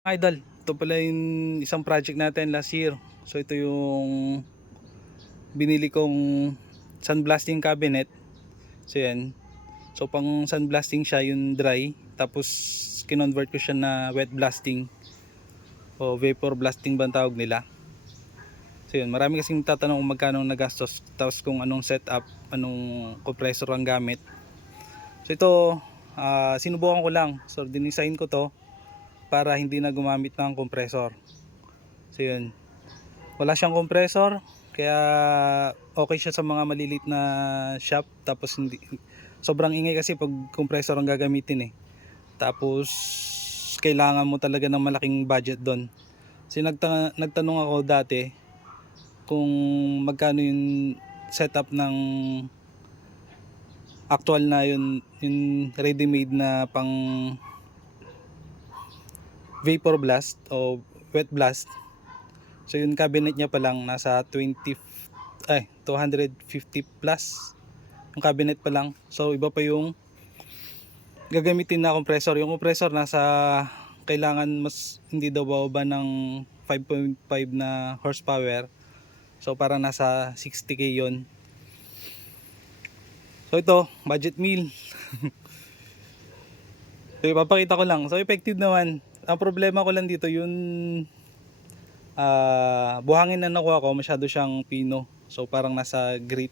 Idol, ito pala yung isang project natin last year. So ito yung binili kong sandblasting cabinet. So yan. So pang sandblasting siya yung dry. Tapos kinonvert ko siya na wet blasting o vapor blasting ba ang tawag nila. So yun, marami kasing tatanong kung magkano nagastos, tapos kung anong setup, anong compressor ang gamit. So ito, sinubukan ko lang. So dinisign ko to para hindi na gumamit ng compressor. So yun, wala siyang compressor, kaya okay siya sa mga malilit na shop. Tapos hindi sobrang ingay kasi pag compressor ang gagamitin eh. Tapos kailangan mo talaga ng malaking budget doon. Kasi nagtanong ako dati kung magkano yung setup ng actual na yung ready made na pang vapor blast o wet blast. So yung cabinet niya pa lang nasa 250 plus yung cabinet pa lang. So iba pa yung gagamitin na compressor. Yung compressor nasa kailangan mas hindi daw bababa ng 5.5 na horsepower. So para nasa 60k yon. So ito, budget meal. So ipapakita ko lang. So effective naman. Ang problema ko lang dito yung buhangin na nakuha ko, masyado siyang pino. So parang nasa grade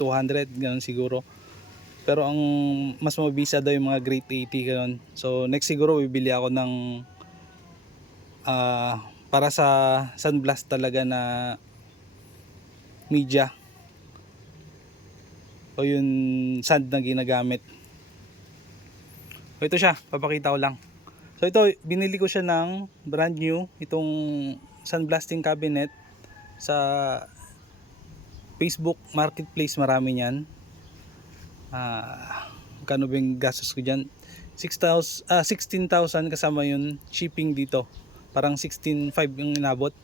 200 ganun siguro. Pero ang mas mabisa daw yung mga grade 80 ganun. So next siguro bibili ako ng para sa sunblast talaga na media o yung sand na ginagamit. So ito siya, papakita ko lang. So ito, binili ko siya ng brand new, itong sandblasting cabinet sa Facebook Marketplace, marami niyan. Magkano ba yung gastos ko dyan? 16,000 kasama yung shipping dito. Parang 16,500 yung inabot.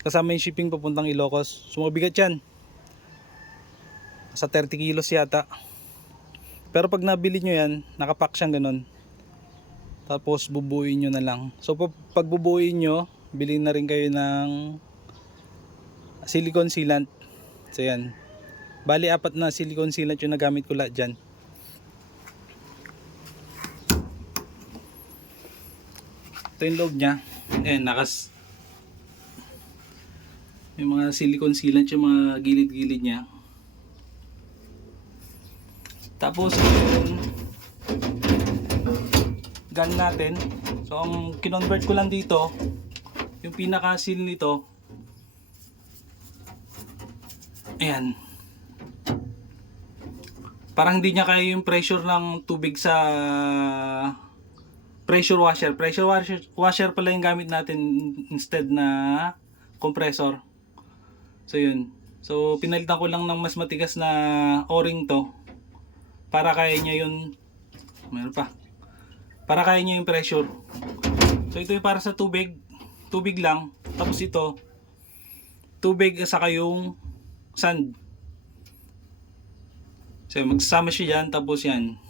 Kasama yung shipping papuntang Ilocos. So mabigat yan. Sa 30 kilos yata. Pero pag nabili nyo yan, nakapack siyang ganun. Tapos bubuuin nyo na lang. So pag bubuuin nyo, bilhin na rin kayo ng silicone sealant. So yan. Bali 4 na silicone sealant yung nagamit ko lahat dyan. Ito yung loob nya. Ayan, may mga silicone sealant yung mga gilid-gilid nya. Tapos yung gun natin. So ang kinonvert ko lang dito, yung pinaka seal nito, ayan, parang hindi niya kaya yung pressure ng tubig sa pressure washer. Washer pala yung gamit natin instead na compressor. So yun. So pinalitan ko lang ng mas matigas na o-ring to para kaya niya yun. Meron pa. Para kaya niya yung pressure. So ito yung para sa tubig. Tubig lang. Tapos ito, tubig at saka yung sand. So magsasama siya dyan. Tapos yan,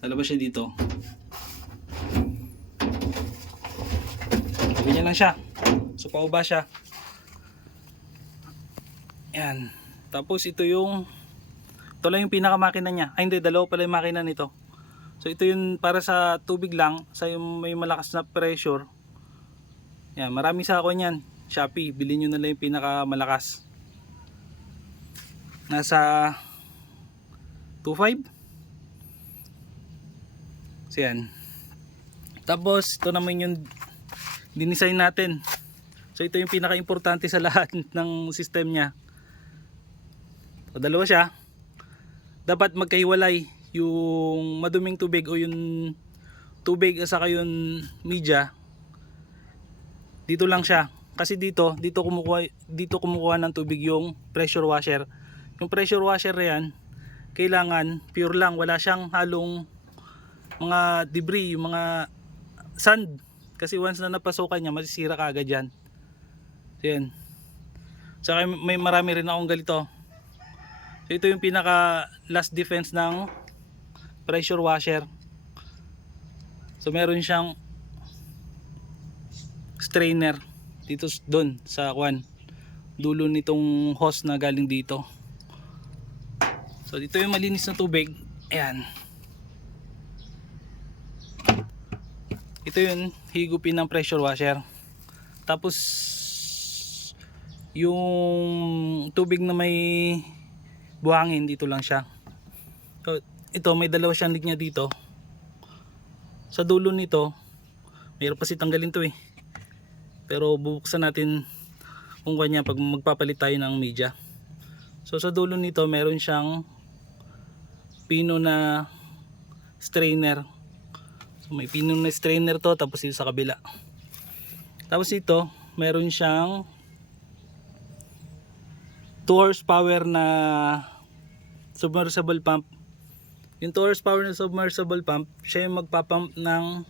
lalabas siya dito. Ganyan lang siya. So pauba siya. Yan. Tapos ito lang yung pinaka makina niya. Ay hindi, dalawa pala yung makina nito. So ito yung para sa tubig lang, sa yung may malakas na pressure. Yan, maraming sako niyan. Shopee, bilhin niyo na lang yung pinaka malakas. Nasa 2.5. So yan. Tapos ito naman yung dinisign natin. So ito yung pinaka importante sa lahat ng system niya. So dalawa siya. Dapat magkahiwalay yung maduming tubig o yung tubig at saka yung media. Dito lang siya. Kasi dito kumukuha ng tubig yung pressure washer. Yung pressure washer na yan, kailangan pure lang, wala siyang halong mga debris, yung mga sand. Kasi once na napasukan niya, masisira ka agad yan. So yan. Saka may marami rin akong galito. So ito yung pinaka last defense ng pressure washer. So meron siyang strainer dito doon sa kwan, dulo nitong hose na galing dito. So dito yung malinis na tubig. Ayan. Ito yung higupin ng pressure washer. Tapos yung tubig na may buhangin dito lang siya. So ito may dalawa siyang linya dito. Sa dulo nito, mayroon pa si tanggalin to eh. Pero bubuksan natin kung kanya pag magpapalit tayo ng media. So sa dulo nito meron siyang pino na strainer. So may pino na strainer to, tapos dito sa kabila. Tapos ito meron siyang 2 horsepower na submersible pump. Yung 2 horsepower na submersible pump, siya yung magpapump ng,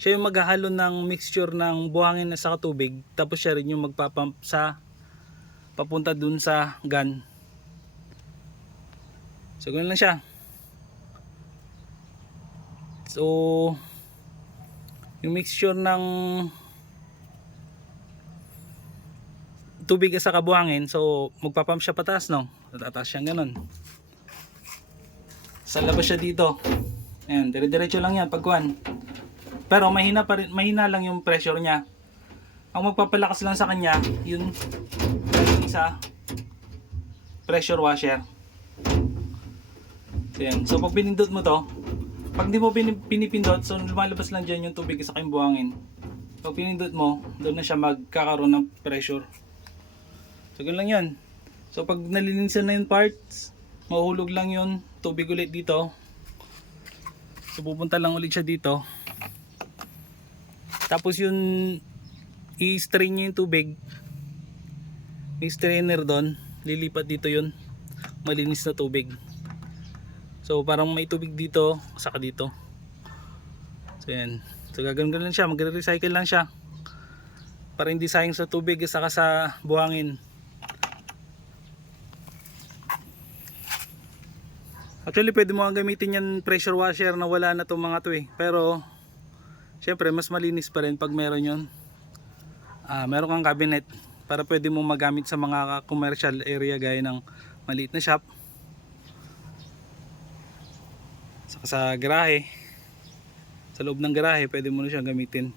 siya yung maghahalo ng mixture ng buhangin na sa tubig, tapos siya rin yung magpapump sa papunta dun sa gun. So ganoon lang siya. So yung mixture ng tubig sa kabuhangin, so magpapump siya pataas, no? Tataas siya ganun. Sa labas siya dito. Ayan, dire-diretso lang yan pagkuhan. Pero mahina pa rin, mahina lang yung pressure niya. Ang magpapalakas lang sa kanya, yun sa pressure washer. So, yan. So pag pinindot mo to, pag di mo pinipindot, so lumalabas lang dyan yung tubig sa kanyang buhangin. Pag pinindot mo, doon na siya magkakaroon ng pressure. So ganun lang yan. So pag nalilinisan na yung parts, mahuhulog lang yung tubig ulit dito. So pupunta lang ulit siya dito. Tapos yung i-strain nyo yung tubig, may strainer doon, lilipat dito yun, malinis na tubig. So parang may tubig dito, saka dito. So yan. So gagawin lang siya, magre-recycle lang siya. Para hindi sayang sa tubig saka sa buhangin. Actually pwede mo gamitin yan pressure washer na wala na itong mga to eh. Pero syempre mas malinis pa rin pag meron yun. Meron kang cabinet para pwede mo magamit sa mga commercial area gaya ng maliit na shop. Saka sa garahe, sa loob ng garahe pwede mo na siyang gamitin.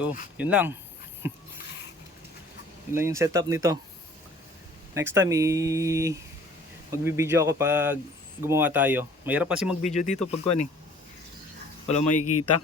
So yun lang. Yun lang yung setup nito. Next time magbibideo ako pag gumawa tayo. Mahirap kasi mag-video dito pag kuwan eh. Wala makikita.